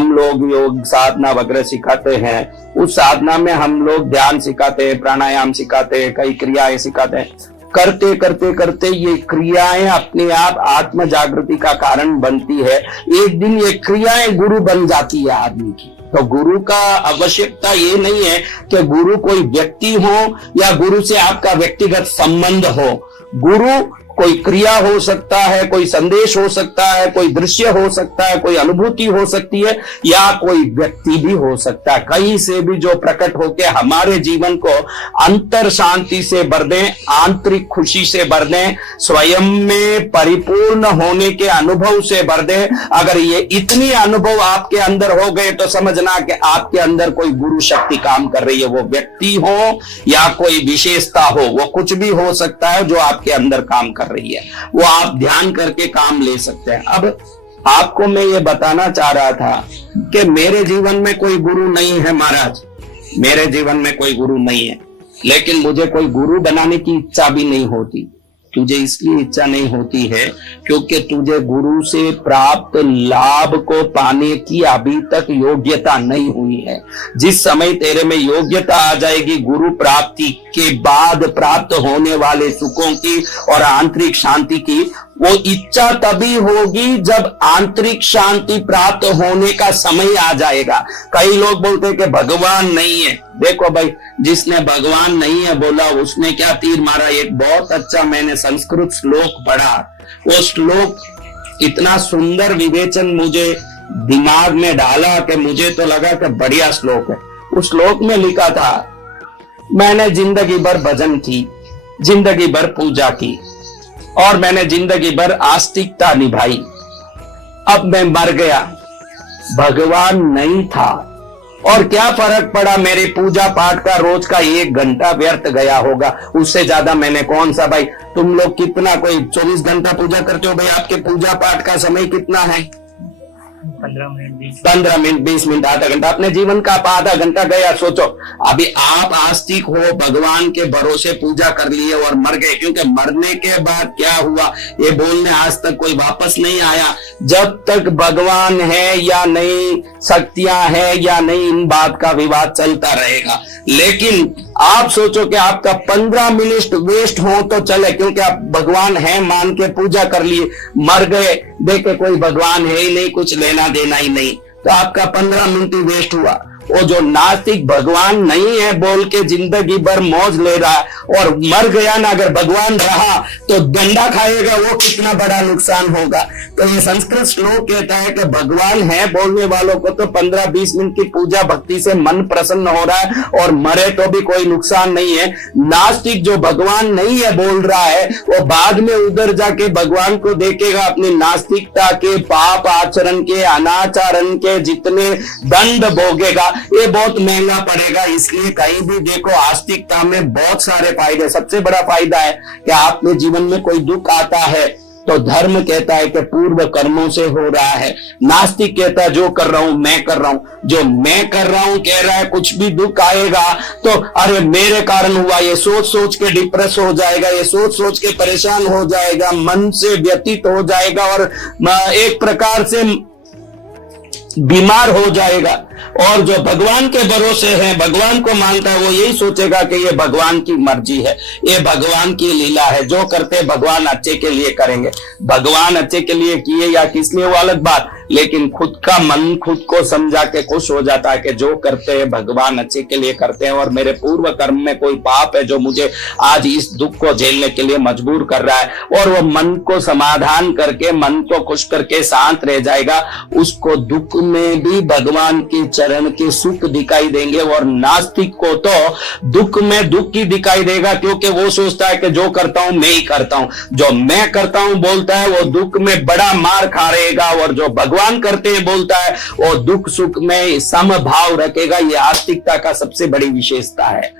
हम लोग योग साधना वगैरह सिखाते हैं, उस साधना में हम लोग ध्यान सिखाते हैं, प्राणायाम सिखाते हैं, कई क्रियाएं सिखाते हैं। करते करते करते ये क्रियाएं अपने आप आत्म जागृति का कारण बनती है। एक दिन ये क्रियाएं गुरु बन जाती है आदमी की। तो गुरु का आवश्यकता ये नहीं है कि गुरु कोई व्यक्ति हो या गुरु से आपका व्यक्तिगत संबंध हो। गुरु कोई क्रिया हो सकता है, कोई संदेश हो सकता है, कोई दृश्य हो सकता है, कोई अनुभूति हो सकती है, या कोई व्यक्ति भी हो सकता है। कहीं से भी जो प्रकट होके हमारे जीवन को अंतर शांति से भर दें, आंतरिक खुशी से भर दें, स्वयं में परिपूर्ण होने के अनुभव से भर दें। अगर ये इतनी अनुभव आपके अंदर हो गए तो समझना कि आपके अंदर कोई गुरु शक्ति काम कर रही है। वो व्यक्ति हो या कोई विशेषता हो, वो कुछ भी हो सकता है जो आपके अंदर काम कर रही है, वो आप ध्यान करके काम ले सकते हैं। अब आपको मैं ये बताना चाह रहा था कि मेरे जीवन में कोई गुरु नहीं है महाराज, मेरे जीवन में कोई गुरु नहीं है, लेकिन मुझे कोई गुरु बनाने की इच्छा भी नहीं होती। तुझे इसलिए इच्छा नहीं होती है क्योंकि तुझे गुरु से प्राप्त लाभ को पाने की अभी तक योग्यता नहीं हुई है। जिस समय तेरे में योग्यता आ जाएगी गुरु प्राप्ति के बाद प्राप्त होने वाले सुखों की और आंतरिक शांति की, वो इच्छा तभी होगी जब आंतरिक शांति प्राप्त होने का समय आ जाएगा। कई लोग बोलते हैं कि भगवान नहीं है। देखो भाई, जिसने भगवान नहीं है बोला उसने क्या तीर मारा। एक बहुत अच्छा मैंने संस्कृत श्लोक पढ़ा, वो श्लोक इतना सुंदर विवेचन मुझे दिमाग में डाला कि मुझे तो लगा कि बढ़िया श्लोक है। उस श्लोक में लिखा था, मैंने जिंदगी भर भजन की, जिंदगी भर पूजा की और मैंने जिंदगी भर आस्तिकता निभाई, अब मैं मर गया, भगवान नहीं था और क्या फर्क पड़ा, मेरे पूजा पाठ का रोज का 1 घंटा व्यर्थ गया होगा, उससे ज्यादा मैंने कौन सा। भाई तुम लोग कितना, कोई 24 घंटा पूजा करते हो, भाई आपके पूजा पाठ का समय कितना है? 15 मिनट 20 मिनट आधा घंटा, अपने जीवन का आधा घंटा गया। सोचो अभी आप आस्तिक हो, भगवान के भरोसे पूजा कर लिए और मर गए, क्योंकि मरने के बाद क्या हुआ ये बोलने आज तक कोई वापस नहीं आया। जब तक भगवान है या नहीं, शक्तियां है या नहीं, इन बात का विवाद चलता रहेगा। लेकिन आप सोचो कि आपका 15 मिनट वेस्ट हो तो चले, क्योंकि आप भगवान है मान के पूजा कर लिए, मर गए, देखे कोई भगवान है ही नहीं, कुछ लेना देना ही नहीं, तो आपका 15 मिनट ही वेस्ट हुआ। वो जो नास्तिक भगवान नहीं है बोल के जिंदगी भर मौज ले रहा है और मर गया ना, अगर भगवान रहा तो डंडा खाएगा, वो कितना बड़ा नुकसान होगा। तो ये संस्कृत श्लोक कहता है कि भगवान है बोलने वालों को तो 15-20 मिनट की पूजा भक्ति से मन प्रसन्न हो रहा है और मरे तो भी कोई नुकसान नहीं है। नास्तिक जो भगवान नहीं है बोल रहा है, वो बाद में उधर जाके भगवान को देखेगा, अपनी नास्तिकता के, पाप आचरण के, अनाचरण के जितने दंड भोगेगा, ये बहुत महंगा पड़ेगा। इसलिए कहीं भी देखो आस्तिकता में बहुत सारे फायदे। सबसे बड़ा फायदा है कि आपके जीवन में कोई दुख आता है तो धर्म कहता है कि पूर्व कर्मों से हो रहा है। नास्तिक कहता है जो कर रहा हूं मैं कर रहा हूं, जो मैं कर रहा हूं कह रहा है कुछ भी दुख आएगा तो अरे मेरे कारण हुआ, ये सोच सोच के डिप्रेस हो जाएगा, ये सोच सोच के परेशान हो जाएगा, मन से व्यतीत हो जाएगा और एक प्रकार से बीमार हो जाएगा। और जो भगवान के भरोसे है, भगवान को मानता है, वो यही सोचेगा कि ये भगवान की मर्जी है, ये भगवान की लीला है, जो करते भगवान अच्छे के लिए करेंगे। भगवान अच्छे के लिए किए या किस लिए वो अलग बात, लेकिन खुद का मन खुद को समझा के खुश हो जाता है कि जो करते हैं भगवान अच्छे के लिए करते हैं और मेरे पूर्व कर्म में कोई पाप है जो मुझे आज इस दुख को झेलने के लिए मजबूर कर रहा है, और वो मन को समाधान करके, मन को खुश करके शांत रह जाएगा। उसको दुख में भी भगवान के चरण के सुख दिखाई देंगे। और नास्तिक को तो दुख में दुख ही दिखाई देगा, क्योंकि वो सोचता है कि जो करता हूं मैं ही करता हूं, जो मैं करता हूं बोलता है वो दुख में बड़ा मार खा रहेगा, और जो भगवान करते हैं बोलता है वो दुख सुख में समभाव रखेगा। ये आस्तिकता का सबसे बड़ी विशेषता है।